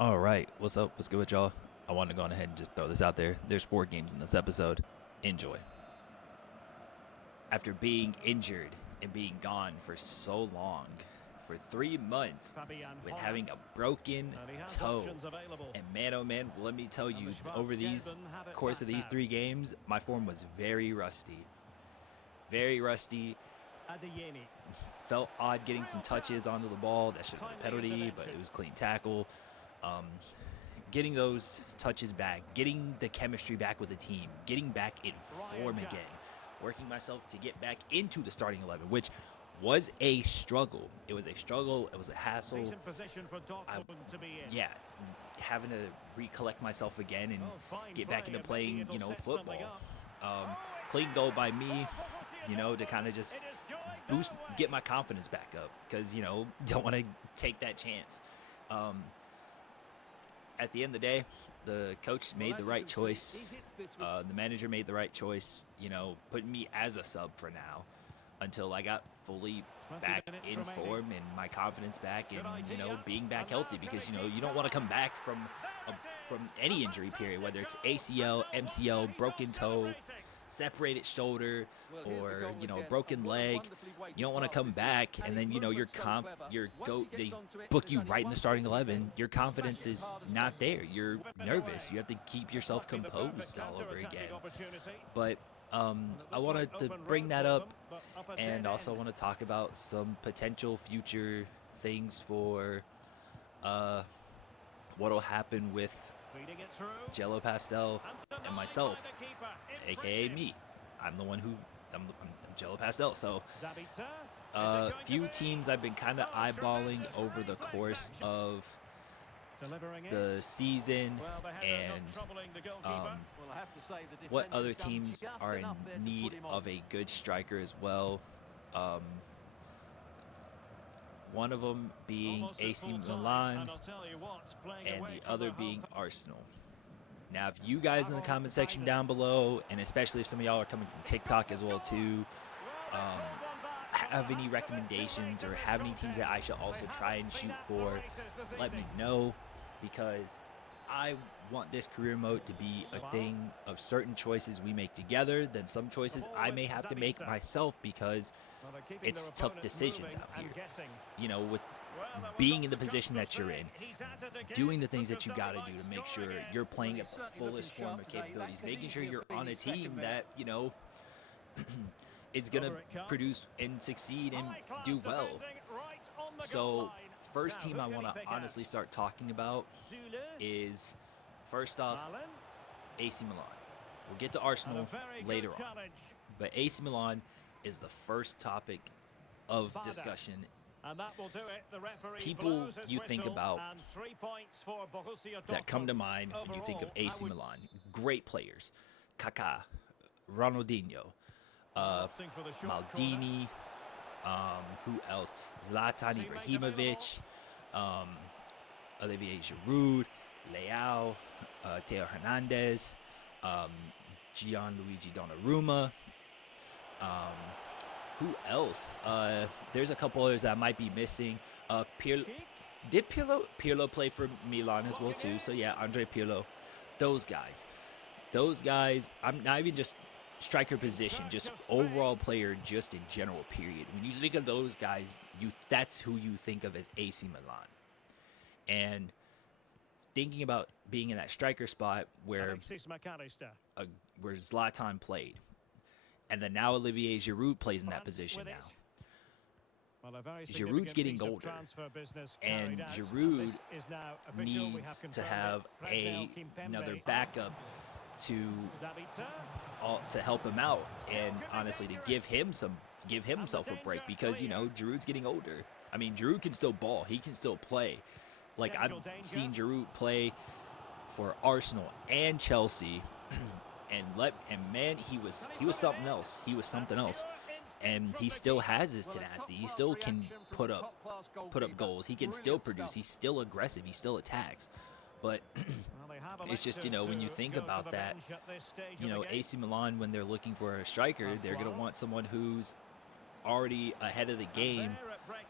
All right, what's up? What's good with y'all? I want to go on ahead and just throw this out there. There's 4 games in this episode. Enjoy. After being injured and being gone for so long, for 3 months, with having a broken toe, and man, oh man, let me tell you, over these course of these 3 games, my form was very rusty. Very rusty. Felt odd getting some touches onto the ball. That should have been a penalty, but it was clean tackle. Getting those touches back, getting the chemistry back with the team, getting back in form again, working myself to get back into the starting 11, which was a struggle. It was a struggle. It was a hassle. Yeah, having to recollect myself again and get back into playing, football. Clean goal by me, to kind of just get my confidence back up because, don't want to take that chance. At the end of the day, the coach made the right choice. The manager made the right choice, putting me as a sub for now until I got fully back in form and my confidence back and, being back healthy because, you don't want to come back from any injury period, whether it's ACL, MCL, broken toe, separated shoulder, or a broken leg. You don't want to come back and then they book you right in the starting 11. Your confidence is not there. You're nervous. You have to keep yourself composed all over again. But I wanted to bring that up, and also want to talk about some potential future things for what'll happen with JelloGPastel and myself, aka me. I'm JelloGPastel. So few teams I've been kind of eyeballing over the course of the season, and what other teams are in need of a good striker as well. One of them being AC Milan and the other being Arsenal. Now, if you guys in the comment section down below, and especially if some of y'all are coming from TikTok as well too, have any recommendations or have any teams that I should also try and shoot for, let me know, because I want this career mode to be a thing of certain choices we make together, then some choices I may have to make myself because it's tough decisions out here. With being in the position that you're in, doing the things that you got to do to make sure you're playing at the fullest form of capabilities, making sure you're on a team that, is going to produce and succeed and do well. So first team I want to honestly start talking about is, first off, AC Milan. We'll get to Arsenal later on, but AC Milan is the first topic of discussion. People you think about that come to mind when you think of AC Milan, great players: Kaká, Ronaldinho, Maldini, who else? Zlatan Ibrahimovic, Olivier Giroud, Leao, Theo Hernandez, Gianluigi Donnarumma. Who else? There's a couple others that I might be missing. Did Pirlo play for Milan as well too? So yeah, Andre Pirlo. Those guys. I'm not even just striker position, just overall player, just in general. Period. When you think of those guys, that's who you think of as AC Milan. And thinking about being in that striker spot where Zlatan played. And then now Olivier Giroud plays in that position now. Giroud's getting older, and Giroud needs to have another backup to help him out, and honestly to give himself a break, because Giroud's getting older. I mean, Giroud can still ball, he can still play. Like, I've seen Giroud play for Arsenal and Chelsea. And man, he was something else. He was something else, and he still has his tenacity. He still can put up goals. He can still produce. He's still aggressive. He still attacks. But it's just, when you think about that, AC Milan, when they're looking for a striker, they're gonna want someone who's already ahead of the game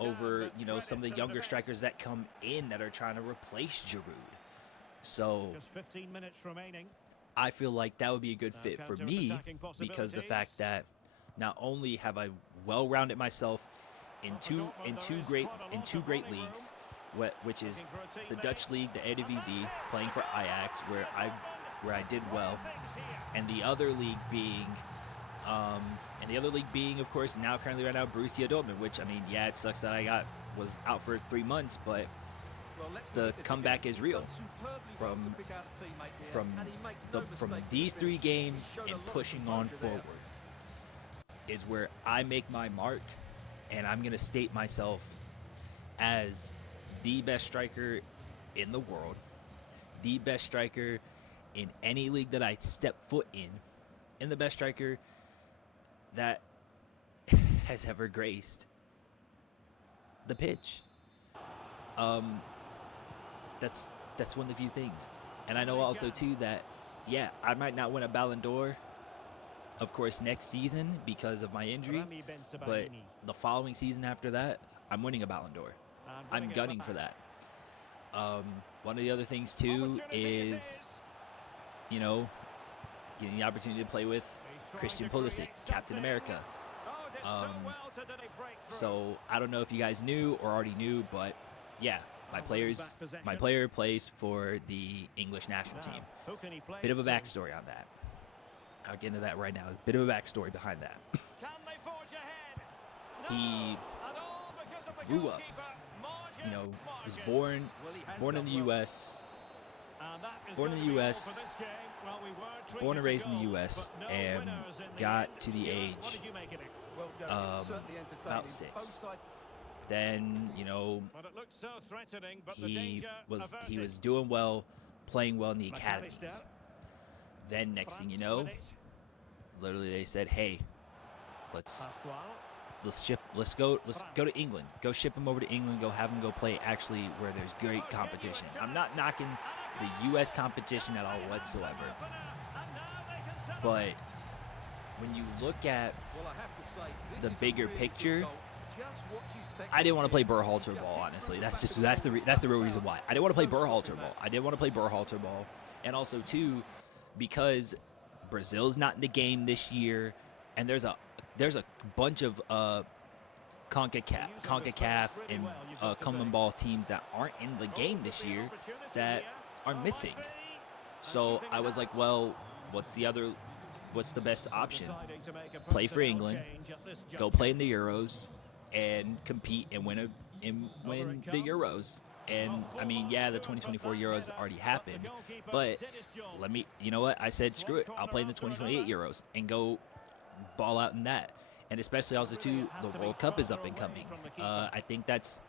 over, you know, some of the younger strikers that come in that are trying to replace Giroud. So I feel like that would be a good fit for me because the fact that not only have I well-rounded myself in two great leagues, which is the Dutch league, the Eredivisie, playing for Ajax, where I did well, and the other league being, of course, currently right now Borussia Dortmund, which, I mean, yeah, it sucks that I was out for 3 months, but the comeback is real. From these 3 games and pushing on forward is where I make my mark, and I'm going to state myself as the best striker in the world, the best striker in any league that I step foot in, and the best striker that has ever graced the pitch. That's one of the few things. And I know also too that, yeah, I might not win a Ballon d'Or, of course, next season because of my injury, but the following season after that, I'm winning a Ballon d'Or. I'm gunning for that. One of the other things too is, you know, getting the opportunity to play with Christian Pulisic, Captain America. So I don't know if you guys knew or already knew, but yeah, my player plays for the English national team. Bit of a backstory on that. I'll get into that right now. A bit of a backstory behind that. He grew up, you know, was born in the U.S., born and raised in the U.S., and got to the age about 6. Then, you know, he was doing well, playing well in the academies. Then next thing you know, literally they said, "Hey, let's go to England. Go ship him over to England. Go have him go play actually where there's great competition." I'm not knocking the U.S. competition at all whatsoever, but when you look at the bigger picture, I didn't want to play Berhalter ball, honestly. That's the real reason why. I didn't want to play Berhalter ball. I didn't want to play Berhalter ball, and also too, because Brazil's not in the game this year, and there's a bunch of CONCACAF and CONMEBOL teams that aren't in the game this year that are missing. So I was like, well, what's the best option? Play for England, go play in the Euros, and compete and win the Euros. And I mean, yeah, the 2024 Euros already happened, but you know what? I said, screw it. I'll play in the 2028 Euros and go ball out in that. And especially also too, the World Cup is up and coming. I think that's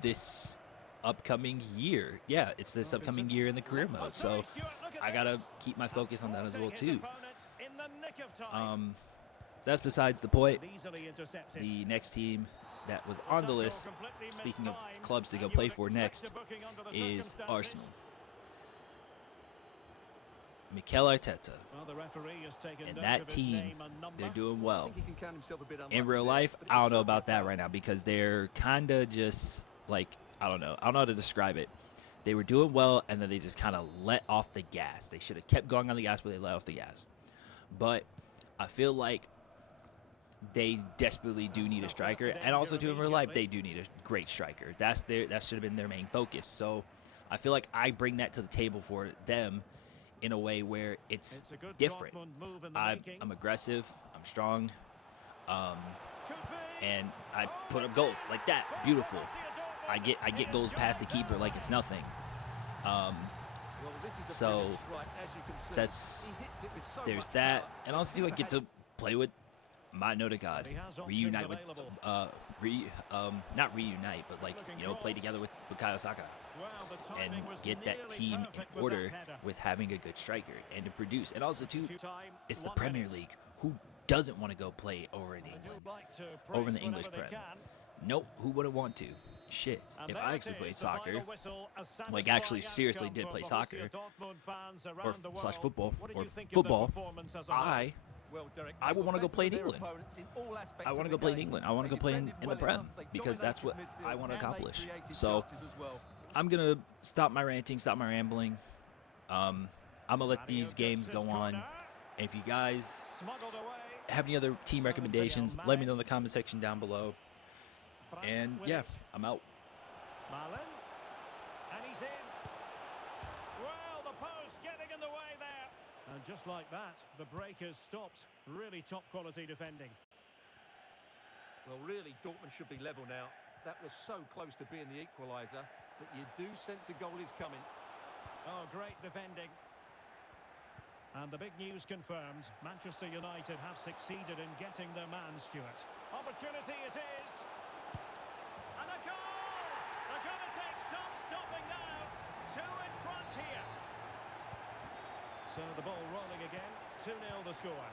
this upcoming year. Yeah, it's this upcoming year in the career mode. So I gotta keep my focus on that as well too. That's besides the point. The next team that was on the list, speaking of clubs to go play for next, is Arsenal. Mikel Arteta. And that team, they're doing well. In real life, I don't know about that right now because they're kind of just like, I don't know how to describe it. They were doing well, and then they just kind of let off the gas. They should have kept going on the gas, but they let off the gas. But I feel like they desperately do need a striker, and also too in real life, they do need a great striker. That should have been their main focus. So I feel like I bring that to the table for them in a way where it's different. I'm aggressive, I'm strong, and I put up goals like that. Beautiful. I get goals past the keeper like it's nothing. So there's that, and also too, I get to play with my note of God, reunite with not reunite, but like, you know, play together with Bukayo Saka and get that team in order with having a good striker and to produce. And also too, it's the Premier League. Who doesn't want to go play over in England, over in the English Prem? Nope. Who wouldn't want to? Shit, if I actually played soccer, like actually seriously did play soccer or /football or football, I Well, Derek, I would want to go play in England. I want to go play in England. I want to go play in the Prem because that's what I want to accomplish. So I'm going to stop my ranting, stop my rambling. I'm going to let these games go on. And if you guys have any other team recommendations, let me know in the comment section down below. And yeah, I'm out. And he's in. Well, the post getting in the way there. And just like that, the break has stopped. Really top quality defending. Well, really, Dortmund should be level now. That was so close to being the equaliser, but you do sense a goal is coming. Oh, great defending. And the big news confirmed. Manchester United have succeeded in getting their man, Stuart. Opportunity it is. And a goal! They're going to take some stopping now. 2 in front here. So the ball rolling again. 2-0 the score.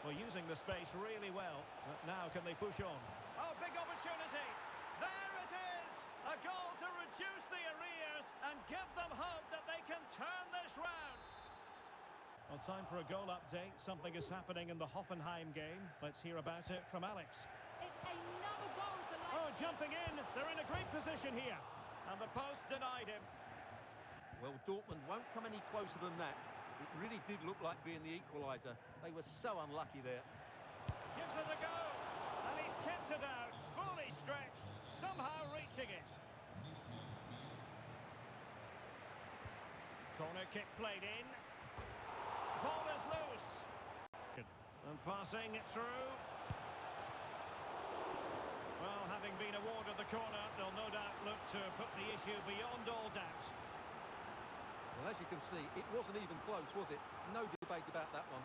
Well, using the space really well. But now can they push on? Oh, big opportunity. There it is. A goal to reduce the arrears and give them hope that they can turn this round. Well, time for a goal update. Something is happening in the Hoffenheim game. Let's hear about it from Alex. It's another goal for Leipzig. Oh, jumping in. They're in a great position here. And the post denied him. Well, Dortmund won't come any closer than that. It really did look like being the equaliser. They were so unlucky there. Gives it a go. And he's kept it out. Fully stretched. Somehow reaching it. Corner kick played in. Ball is loose. And passing it through. Well, having been awarded the corner, they'll no doubt look to put the issue beyond all doubt. Well, as you can see, it wasn't even close, was it? No debate about that one.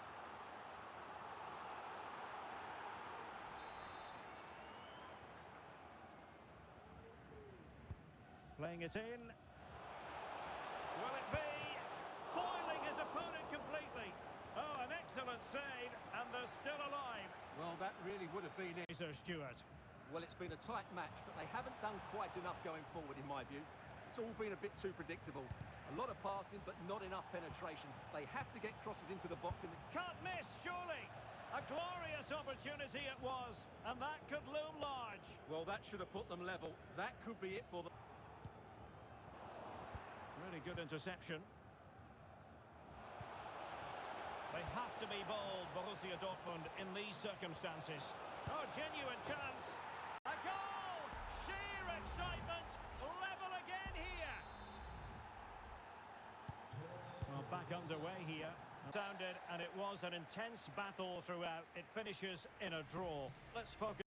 Playing it in. Will it be? Foiling his opponent completely. Oh, an excellent save, and they're still alive. Well, that really would have been it. Sir Stuart. Well, it's been a tight match, but they haven't done quite enough going forward, in my view. It's all been a bit too predictable. A lot of passing, but not enough penetration. They have to get crosses into the box. Can't miss, surely. A glorious opportunity it was, and that could loom large. Well, that should have put them level. That could be it for them. Really good interception. They have to be bold, Borussia Dortmund, in these circumstances. Oh, genuine chance. A goal! Sheer excitement. Level again here. Well, back underway here. Sounded, and it was an intense battle throughout. It finishes in a draw. Let's focus.